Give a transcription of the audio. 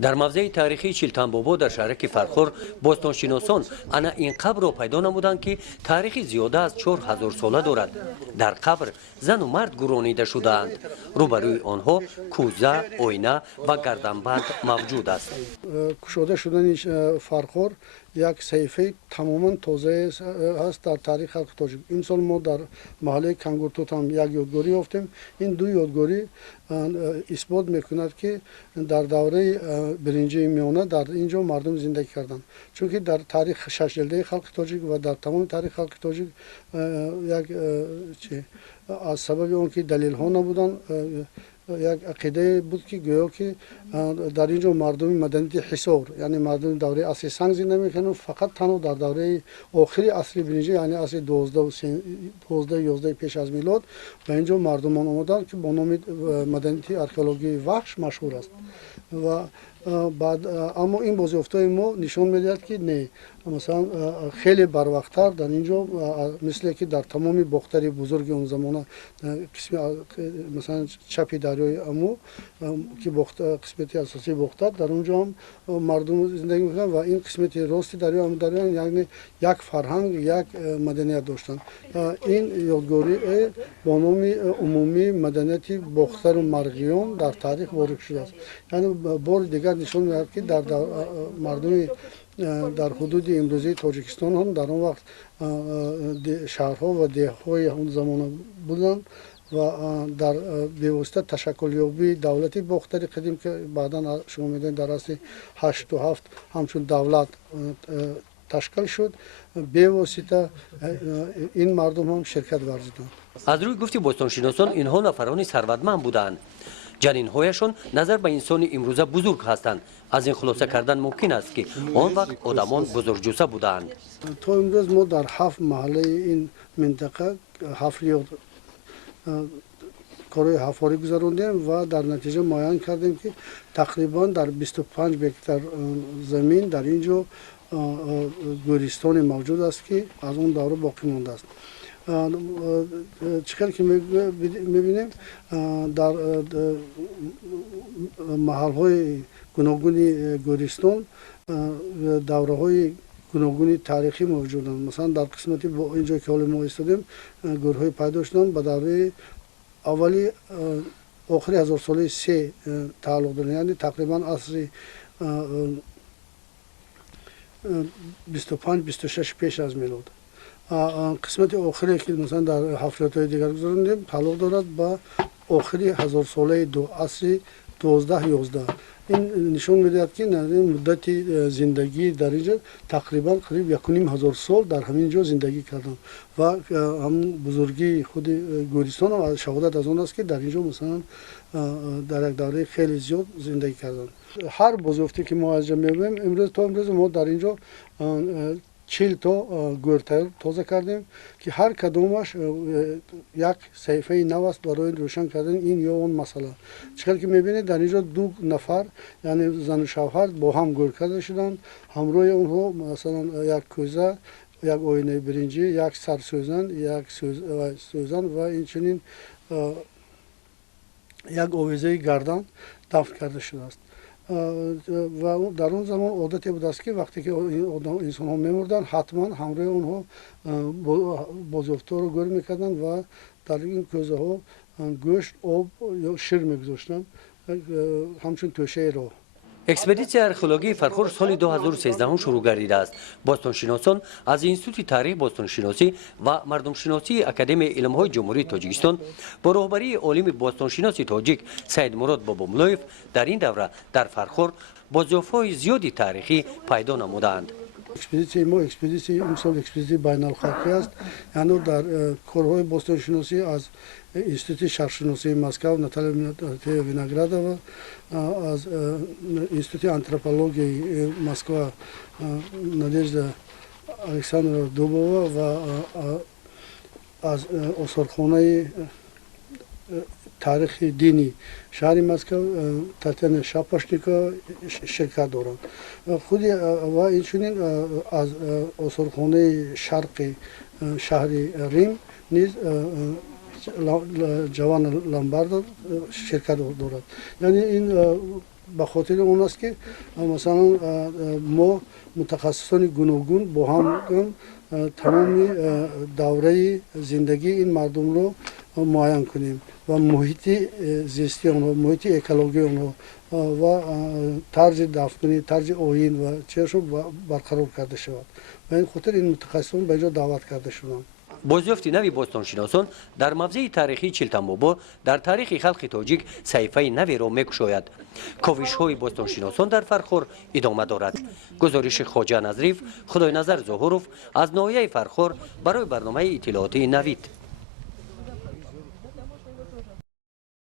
در موضع تاریخی چیلتنبابو در شهرک فرخور باستانشناسان انا این قبر را پیدا نمودند که تاریخی زیاده از 4000 ساله دارد. در قبر زن و مرد گرانیده شدهاند. روبروی آنها کوزه، آینه و گردنبند موجود است. کشوده شدن فرخور یک صحیفه تماما تازه است در تاریخ خلق تاجیک. امسال ما در محله کنگورتوت هم یک یادگاری یافتیم. این دو یادگاری اثبات میکند که در دوره برنجی میانه در اینجا مردم زندگی کردند. چون که در تاریخ شش جلده خلق تاجیک و در تمام تاریخ خلق تاجیک یک از سبب اون که دلیل ها نبودن یک عقیده بود که گویا که در اینجا مردم مدنیت حصار یعنی مردم دوره عصر سنگ زندگی میکنن فقط تنها در دوره آخری عصر برنجی یعنی عصر 12 11 پیش از میلاد به اینجا مردمان آمدن که با نام مدنیت ارکئولوژی وحش مشهور است و بعد اما این بازیافت‌های ما نشان میدهد که نه مثلا خیلی بروقتر در اینجا مثل که در تمام باختری بزرگ اون زمان مثلا چپی دریای امو که قسمتی اساسی باختر در اونجا هم مردم زندگی می‌کردن و این قسمت راست دریای امو دریای یعنی یک فرهنگ یک مدنیت داشتن. این یادگاری با نام عمومی مدنیت باختر و مرغیان در تاریخ وارد شده است. یعنی بار دیگر نشان می‌دهد که در مردم در حدود امروزی تاجیکستان هم در اون وقت شهرها و دههای اون زمان بودند و در بیوسته تشکل یابی دولتی باختری قدیم که بعدا شما میدونید در اصل 8 و 7 همچون دولت تشکیل شد بیوسته این مردم هم شرکت ورزیدند. از روی گفت باستانشناسان اینها نفرانی ثروتمند بودند. جنین‌هایشان نظر به انسان امروزه بزرگ هستند. از این خلاصه کردن ممکن است که آن وقت آدمان بزرگجوسه بودند. تا امروز ما در 7 محله این منطقه حفریات کارهای حفاری گذراندیم و در نتیجه معاین کردیم که تقریبا در 25 هکتار زمین در اینجا گورستان موجود است که از اون دوره باقی مانده است. چقدر که میبینیم در محل های گوناگون گورستان دوره های گوناگون تاریخی موجودند. مثلا در قسمتی با اینجا که حال ما ایستادیم گوره های پیدا شدن به دوره اولی آخری 1000 ساله 3 تعلق دارند یعنی تقریبا عصر 25 26 پیش از میلاد. قسمت آخری که مثلا در حفریات دیگر گذراندیم تعلق دارد به آخری 1000 ساله دو عصر 12 11. این نشون میدهد که مدت زندگی در اینجا تقریبا قریب 1500 سال در همین جا زندگی کردن و هم بزرگی خود گورستان و شهادت از آن است که در اینجا مثلا در یک دوره خیلی زیاد زندگی کردن. هر بازیافتی که ما از جا میبینیم امروز ما در اینجا 40 تا گورتر تازه کردیم که هر کدومش یک صحیفه نو است برای روشن کردن این یا اون مسئله. چقدر که میبینید در اینجا 2 نفر یعنی زن و شوهر با هم گور کرده شدن همراه اونها مثلا یک کوزه یک آینه برنجی یک سر سوزن یک سوزن و این چنین یک آویزه گردن دفن کرده شده است. و در اون زمان عادتی بود است که وقتی که انسان ها میمردن حتما همراه اونها بازیافتا رو گور میکردن و در این کوزه ها گوشت آب یا شیر میگذاشتن همچون توشه راه. اکسپدیسیون ارکئولوژی فرخور سال 2013 شروع گردیده است. باستانشناسان از اینستیتوت تاریخ باستانشناسی و مردمشناسی اکادمی علم‌های جمهوری تاجیکستان با راهبری عالم باستانشناسی تاجیک سید مراد باباملویف در این دوره در فرخور بازیافت‌های زیادی تاریخی پیدا نمودند. اکسپدیسی ما اکسپدیسی امسال اکسپدیسی بین الخلقی است یعنی در کارهای باستانشناسی از اینستیتوت شهرشناسی مسکو ناتالیا وینگرادووا از اینستیتوت آنتروپولوژی مسکو نادژدا الکساندرا دوبووا و از آثارخانه تاریخ دینی شهر مسکو تاتیانا شاپاشنیکا شرکت دارند. خود و اینچنین از آثارخانه شرقی شهر ریم نیز جوان لامباردو شرکت دارد. یعنی این به خاطر اون است که مثلا ما متخصصان گوناگون با هم تمام دوره زندگی این مردم رو معاین کنیم و محیط زیستی آنها، محیط اکولوژی آنها و طرز دفنی، طرز آیین و چیزشو برقرار کرده شود. و این خاطر این متخصصان به اینجا دعوت کرده شدند. بازیافت نوی باستانشناسان در موضع تاریخی چلتنبابا در تاریخ خلق تاجیک صحیفه نوی را می‌گشاید. کاوش های باستانشناسان در فرخور ادامه دارد. گزارش خواجه نظریف، خدای نظر ظهوروف از ناحیه فرخور برای برنامه اطلاعاتی نوید.